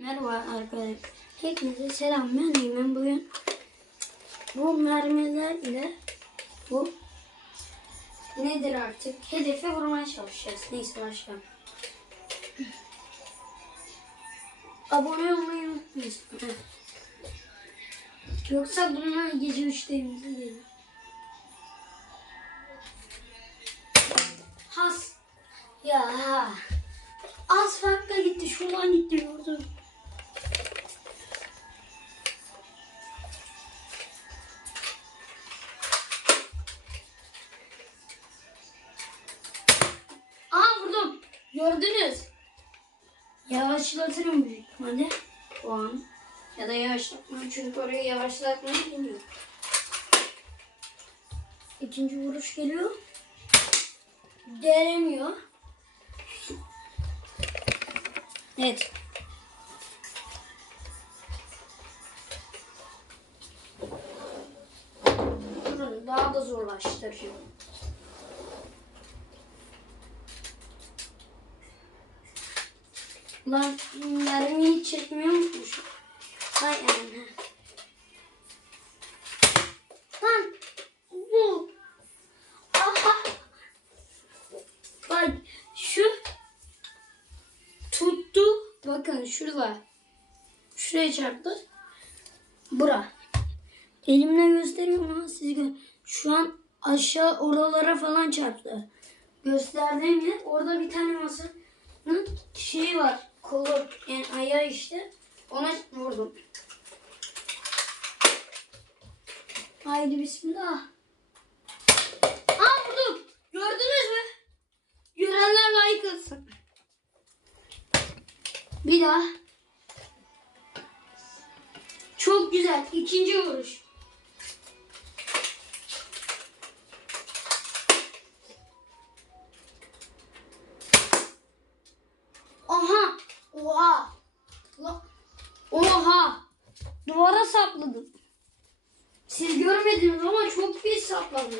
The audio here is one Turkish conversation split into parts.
Merhaba arkadaşlar. Hepinize selam. Ben Eymen. Bugün bu mermiler ile bu nedir artık? Hedefe vurmaya çalışacağız. Neyse başlayalım. Abone olmayı unutmayın. Yoksa bunlar gece 3'te evimize gelir. Has. Ya. Az farkla gitti. Şuradan gitti gördüm. Gördünüz. Yavaşlatırım büyük ihtimalle. O an. Ya da yavaşlatmam çünkü orayı yavaşlatmayı bilmiyorum. İkinci vuruş geliyor. Gelemiyor. Evet. Daha da zorlaştıracağım. Lan mermiyi çekmiyor musun? Hay yani. Lan bu. Aha. Bak şu tuttu. Bakın şurada. Şuraya çarptı. Bura. Elimle gösteriyorum ama siz gö şu an aşağı oralara falan çarptı. Gösterdiğim yer orada bir tane masanın şeyi var. Kolu yani ayağı işte. Ona vurdum. Haydi bismillah. Aa vurdum. Gördünüz mü? Görenler like atsın. Bir daha. Çok güzel. İkinci vuruş. Oha! Duvara sapladım. Siz görmediniz ama çok pis sapladım.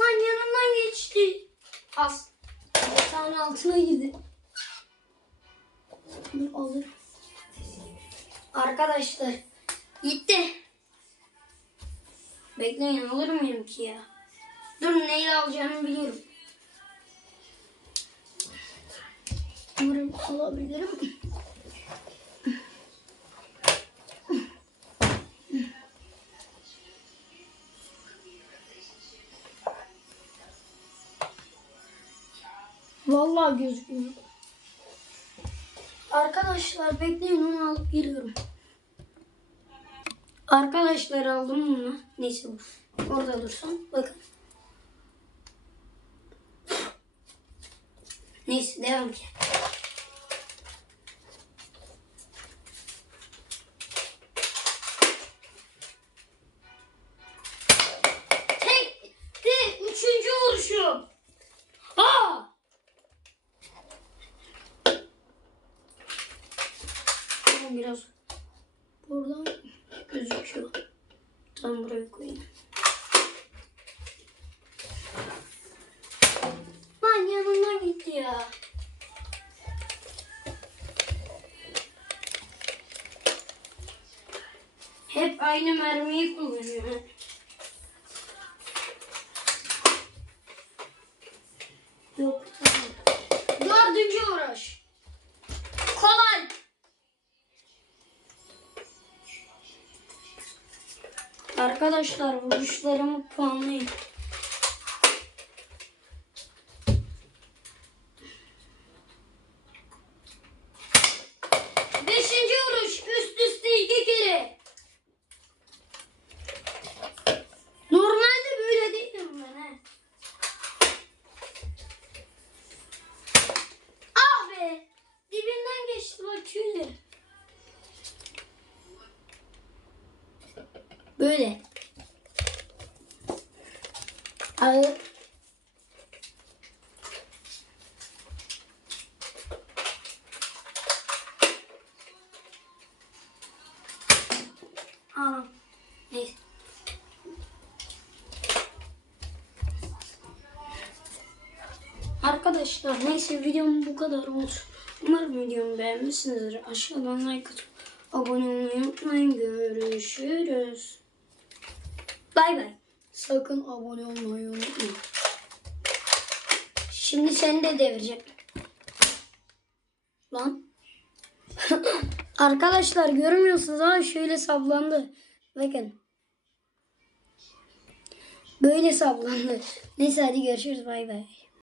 Lan yanından geçti. Az. Yatağın altına girdi. Dur alır. Arkadaşlar gitti. Bekleyin alır mıyım ki ya? Dur neyle alacağımı biliyorum. Umarım alabilirim. Vallahi gözükmüyor. Arkadaşlar bekleyin onu alıp geliyorum. Arkadaşlar aldım bunu. Neyse bu. Orada dursun. Bakın. Neyse devam ki. Tek üçüncü vuruşum. Ama biraz buradan gözüküyor. Tam buraya koyayım. Lan ya. Hep aynı mermiyi kullanıyor. Yok. Dördüncü uğraş. Kolay. Arkadaşlar vuruşlarımı puanlayın. Böyle. Alıp Aa, neyse. Arkadaşlar neyse videom bu kadar olsun. Umarım videomu beğenmişsinizdir. Aşağıdan like atıp abone olmayı unutmayın. Görüşürüz. Bay bay. Sakın abone olmayı unutmayın. Şimdi seni de devireceğim. Lan. Arkadaşlar görmüyorsunuz ama şöyle saplandı. Bakın. Böyle saplandı. Neyse hadi görüşürüz bay bay.